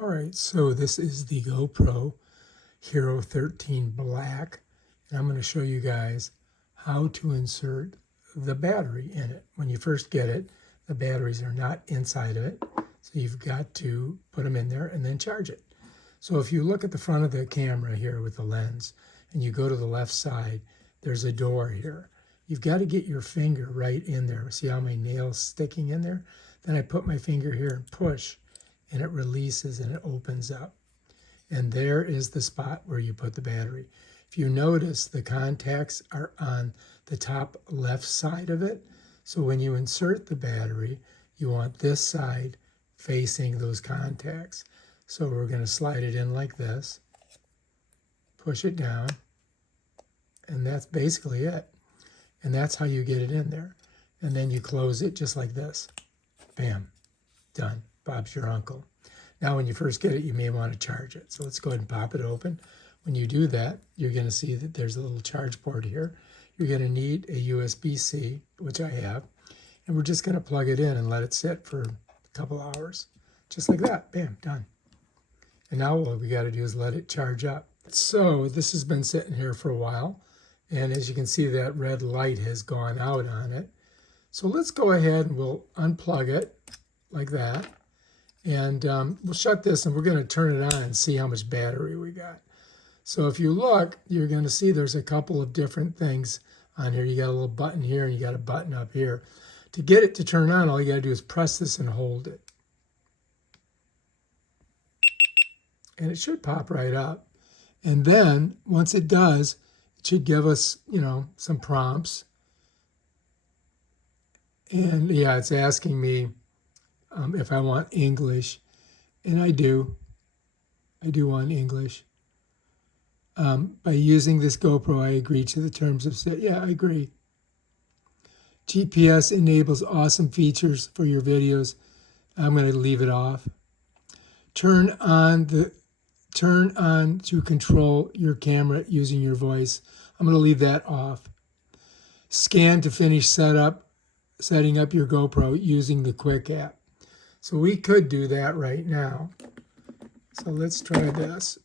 All right, so this is the GoPro Hero 13 Black, and I'm going to show you guys how to insert the battery in it. When you first get it, the batteries are not inside of it, so you've got to put them in there and then charge it. So if you look at the front of the camera here with the lens, and you go to the left side, there's a door here. You've got to get your finger right in there. See how my nail's sticking in there? Then I put my finger here and push, and it releases and it opens up. And there is the spot where you put the battery. If you notice, the contacts are on the top left side of it. So when you insert the battery, you want this side facing those contacts. So we're going to slide it in like this, push it down, and that's basically it. And that's how you get it in there. And then you close it just like this. Bam, done. Bob's your uncle. Now when you first get it, you may want to charge it. So let's go ahead and pop it open. When you do that, you're going to see that there's a little charge port here. You're going to need a USB-C, which I have. And we're just going to plug it in and let it sit for a couple hours. Just like that. Bam, done. And now all we got to do is let it charge up. So this has been sitting here for a while. And as you can see, that red light has gone out on it. So let's go ahead and we'll unplug it like that. And we'll shut this and we're going to turn it on and see how much battery we got. So if you look, you're going to see there's a couple of different things on here. You got a little button here and you got a button up here. To get it to turn on, all you got to do is press this and hold it. And it should pop right up. And then once it does, it should give us, some prompts. And yeah, it's asking me if I want English, and I do. I do want English. By using this GoPro, I agree to the terms of sale. Yeah, I agree. GPS enables awesome features for your videos. I'm going to leave it off. Turn on to control your camera using your voice. I'm going to leave that off. Scan to finish setting up your GoPro using the Quick app. So we could do that right now. So let's try this.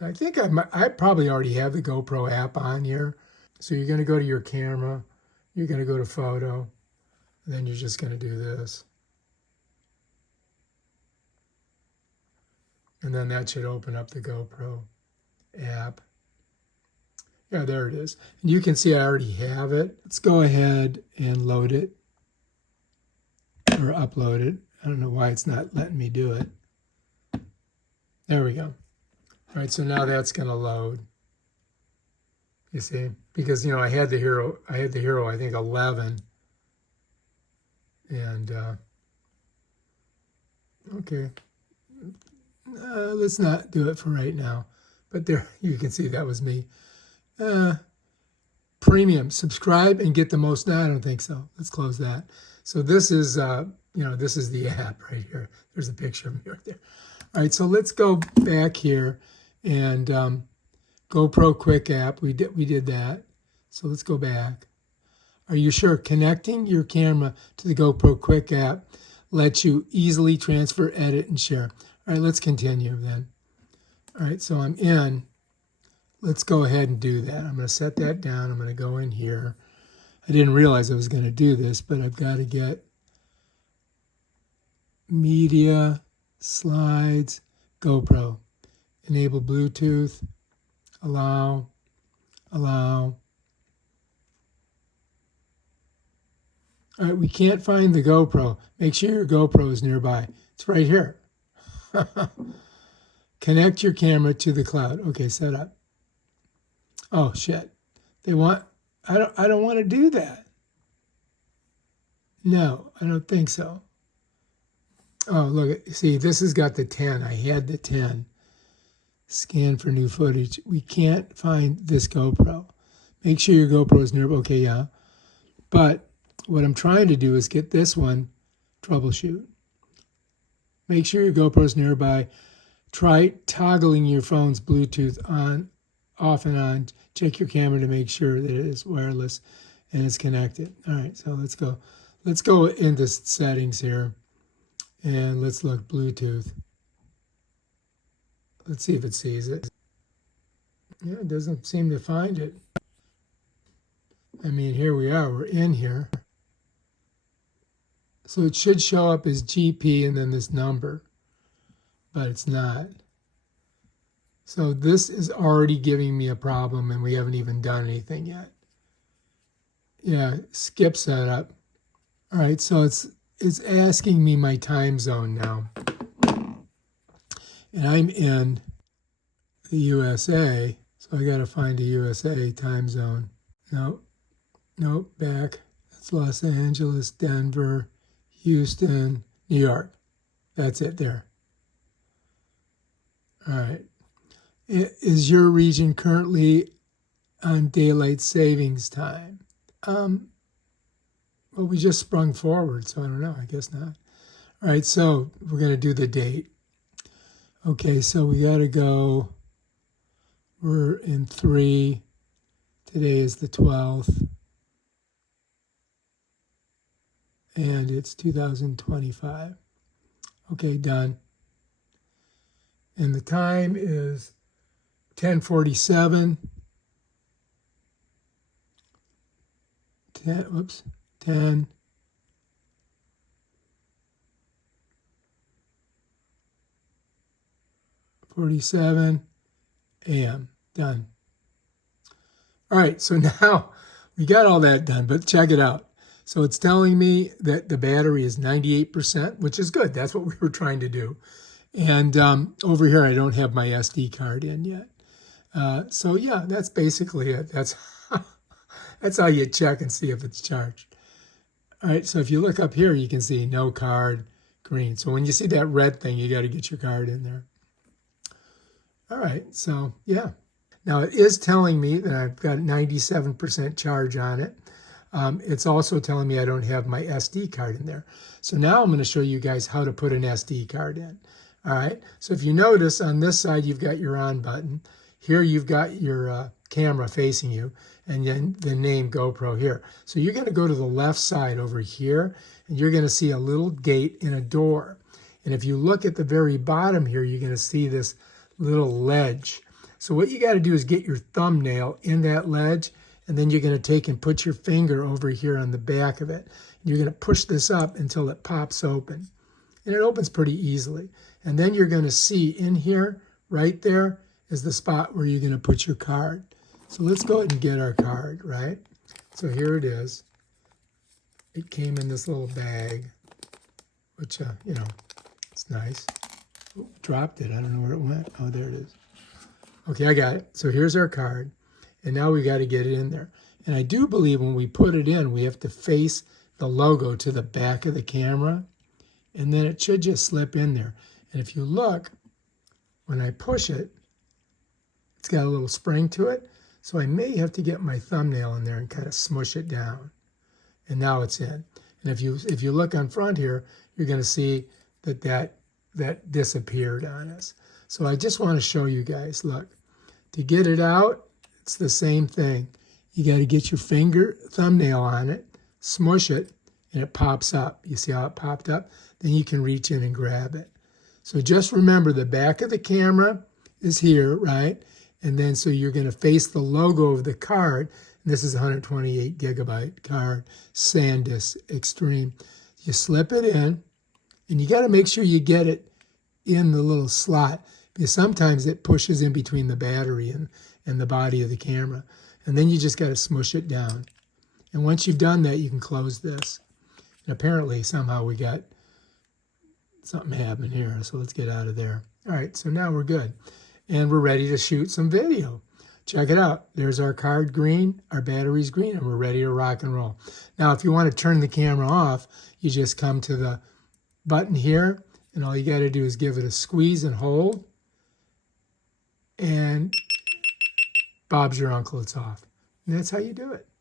I think I probably already have the GoPro app on here. So you're going to go to your camera. You're going to go to photo. And then you're just going to do this. And then that should open up the GoPro app. Yeah, there it is. And you can see I already have it. Let's go ahead and load it or upload it. I don't know why it's not letting me do it. There we go. All right, so now that's going to load. You see? Because, I had the Hero, I think 11. And, okay. Let's not do it for right now. But there, you can see that was me. Premium, subscribe and get the most. No, I don't think so. Let's close that. So this is, this is the app right here. There's a picture of me right there. All right, so let's go back here and GoPro Quick app. We did that. So let's go back. Are you sure? Connecting your camera to the GoPro Quick app lets you easily transfer, edit, and share. All right, let's continue then. All right, so I'm in. Let's go ahead and do that. I'm going to set that down. I'm going to go in here. I didn't realize I was going to do this, but I've got to get media, slides, GoPro, enable Bluetooth, allow. All right, we can't find the GoPro. Make sure your GoPro is nearby. It's right here. Connect your camera to the cloud. Okay, set up. Oh shit. I don't want to do that. No, I don't think so. Oh, look, see, this has got the 10. I had the 10. Scan for new footage. We can't find this GoPro. Make sure your GoPro is nearby. Okay, yeah. But what I'm trying to do is get this one, troubleshoot. Make sure your GoPro is nearby. Try toggling your phone's Bluetooth off and on. Check your camera to make sure that it is wireless and it's connected. All right, so let's go. Let's go into settings here and let's look Bluetooth. Let's see if it sees it. Yeah, it doesn't seem to find it. I mean, here we are. We're in here. So it should show up as GP and then this number, but it's not. So this is already giving me a problem, and we haven't even done anything yet. Yeah, skip setup. All right, so it's asking me my time zone now. And I'm in the USA, so I got to find a USA time zone. Nope, back. It's Los Angeles, Denver, Houston, New York. That's it there. All right. Is your region currently on daylight savings time? Well, we just sprung forward, so I don't know. I guess not. All right, so we're going to do the date. Okay, so we got to go. We're in 3. Today is the 12th. And it's 2025. Okay, done. And the time is 10:47. 10:47 a.m. Done. All right, so now we got all that done, but check it out. So it's telling me that the battery is 98%, which is good. That's what we were trying to do. And over here, I don't have my SD card in yet. So yeah, that's basically it. That's how you check and see if it's charged. All right, so if you look up here, you can see no card, green. So when you see that red thing, you got to get your card in there. All right, so yeah. Now it is telling me that I've got 97% charge on it. It's also telling me I don't have my SD card in there. So now I'm going to show you guys how to put an SD card in. All right, so if you notice on this side, you've got your on button. Here you've got your camera facing you, and then the name GoPro here. So you're going to go to the left side over here, and you're going to see a little gate and a door. And if you look at the very bottom here, you're going to see this little ledge. So what you got to do is get your thumbnail in that ledge, and then you're going to take and put your finger over here on the back of it. You're going to push this up until it pops open. And it opens pretty easily. And then you're going to see in here, right there, is the spot where you're going to put your card. So let's go ahead and get our card, right? So here it is. It came in this little bag, which, it's nice. Oh, dropped it. I don't know where it went. Oh, there it is. Okay, I got it. So here's our card. And now we got to get it in there. And I do believe when we put it in, we have to face the logo to the back of the camera. And then it should just slip in there. And if you look, when I push it, it's got a little spring to it. So I may have to get my thumbnail in there and kind of smush it down. And now it's in. And if you look on front here, you're going to see that disappeared on us. So I just want to show you guys, look, to get it out, it's the same thing. You got to get your thumbnail on it, smush it, and it pops up. You see how it popped up? Then you can reach in and grab it. So just remember the back of the camera is here, right? And then so you're going to face the logo of the card. And this is a 128 gigabyte card, Sandisk Extreme. You slip it in, and you got to make sure you get it in the little slot, because sometimes it pushes in between the battery and the body of the camera. And then you just got to smush it down. And once you've done that, you can close this. And apparently, somehow we got something happening here. So let's get out of there. All right, so now we're good. And we're ready to shoot some video. Check it out. There's our card green, our battery's green, and we're ready to rock and roll. Now, if you want to turn the camera off, you just come to the button here, and all you got to do is give it a squeeze and hold. And Bob's your uncle, it's off. And that's how you do it.